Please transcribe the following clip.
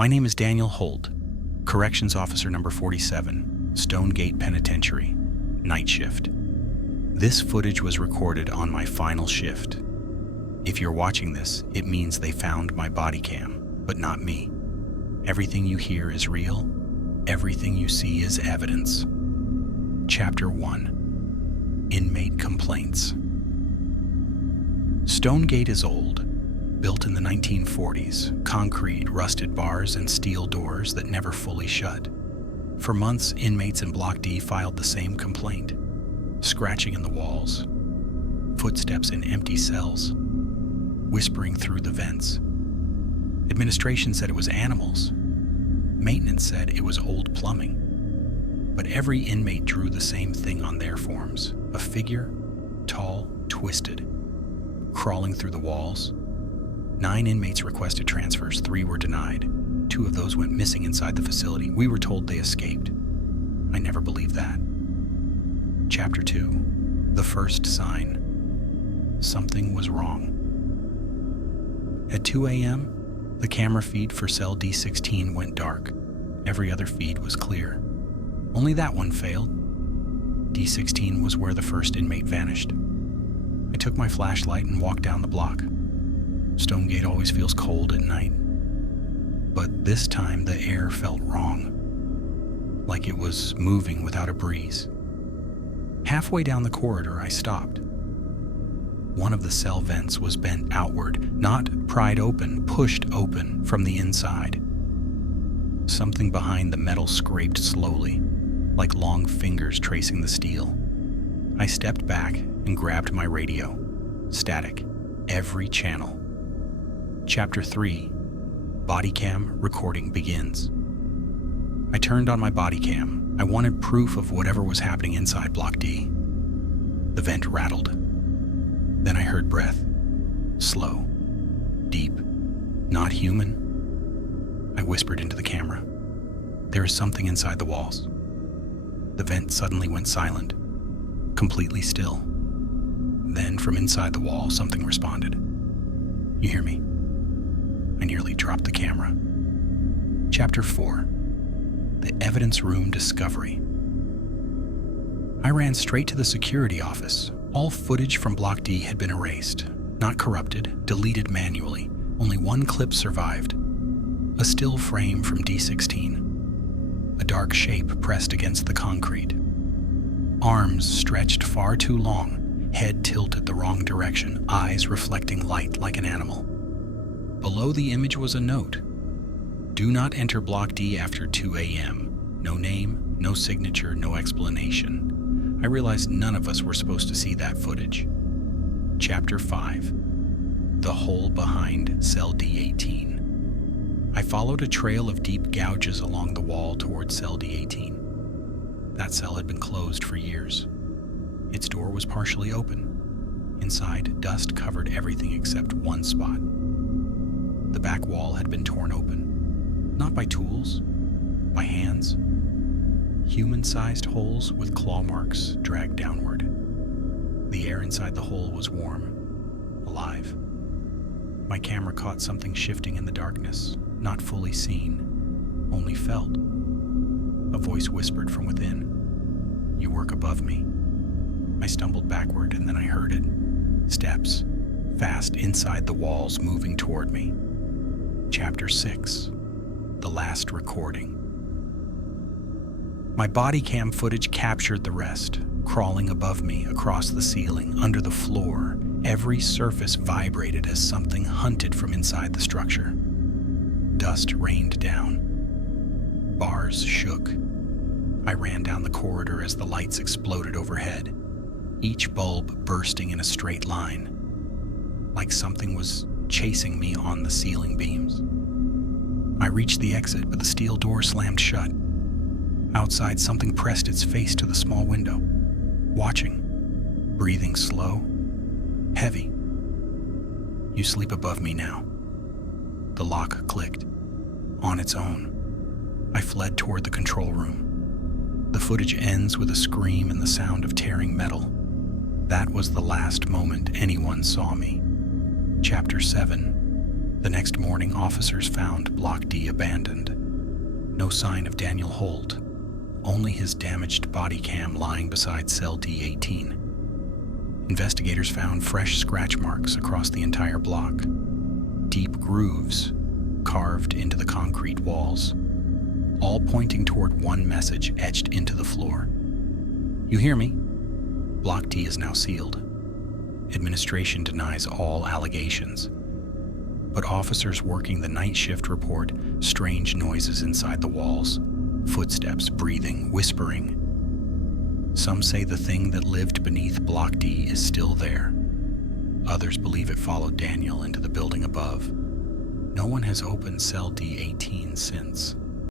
My name is Daniel Holt, Corrections Officer number 47, Stonegate Penitentiary, night shift. This footage was recorded on my final shift. If you're watching this, it means they found my body cam, but not me. Everything you hear is real. Everything you see is evidence. Chapter 1. Inmate Complaints. Stonegate is old. Built in the 1940s, concrete, rusted bars, and steel doors that never fully shut. For months, inmates in Block D filed the same complaint. Scratching in the walls, footsteps in empty cells, whispering through the vents. Administration said it was animals. Maintenance said it was old plumbing. But every inmate drew the same thing on their forms. A figure, tall, twisted, crawling through the walls. 9 inmates requested transfers, 3 were denied. 2 of those went missing inside the facility. We were told they escaped. I never believed that. Chapter 2. The first sign. Something was wrong. At 2 a.m., the camera feed for cell D16 went dark. Every other feed was clear. Only that one failed. D16 was where the first inmate vanished. I took my flashlight and walked down the block. Stonegate always feels cold at night. But this time the air felt wrong, like it was moving without a breeze. Halfway down the corridor, I stopped. One of the cell vents was bent outward, not pried open, pushed open from the inside. Something behind the metal scraped slowly, like long fingers tracing the steel. I stepped back and grabbed my radio. Static, every channel. Chapter 3. Body cam recording begins. I turned on my body cam. I wanted proof of whatever was happening inside Block D. The vent rattled. Then I heard breath. Slow. Deep. Not human. I whispered into the camera. There is something inside the walls. The vent suddenly went silent. Completely still. Then from inside the wall, something responded. You hear me? I nearly dropped the camera. Chapter 4. The Evidence Room Discovery. I ran straight to the security office. All footage from Block D had been erased. Not corrupted, deleted manually. Only one clip survived. A still frame from D16. A dark shape pressed against the concrete. Arms stretched far too long, head tilted the wrong direction, eyes reflecting light like an animal. Below the image was a note. Do not enter Block D after 2 a.m. No name, no signature, no explanation. I realized none of us were supposed to see that footage. Chapter 5. The hole behind cell D18. I followed a trail of deep gouges along the wall toward cell D18. That cell had been closed for years. Its door was partially open. Inside, dust covered everything except one spot. The back wall had been torn open, not by tools, by hands. Human-sized holes with claw marks dragged downward. The air inside the hole was warm, alive. My camera caught something shifting in the darkness, not fully seen, only felt. A voice whispered from within, "You work above me." I stumbled backward and then I heard it. Steps, fast inside the walls, moving toward me. Chapter 6. The Last Recording. My body cam footage captured the rest, crawling above me, across the ceiling, under the floor. Every surface vibrated as something hunted from inside the structure. Dust rained down. Bars shook. I ran down the corridor as the lights exploded overhead, each bulb bursting in a straight line, like something was chasing me on the ceiling beams. I reached the exit, but the steel door slammed shut. Outside, something pressed its face to the small window, watching, breathing slow, heavy. "You sleep above me now." The lock clicked, on its own. I fled toward the control room. The footage ends with a scream and the sound of tearing metal. That was the last moment anyone saw me. Chapter 7. The next morning, officers found Block D abandoned. No sign of Daniel Holt, only his damaged body cam lying beside cell D18. Investigators found fresh scratch marks across the entire block, deep grooves carved into the concrete walls, all pointing toward one message etched into the floor. You hear me? Block D is now sealed. Administration denies all allegations, but officers working the night shift report strange noises inside the walls, footsteps, breathing, whispering. Some say the thing that lived beneath Block D is still there. Others believe it followed Daniel into the building above. No one has opened cell D18 since.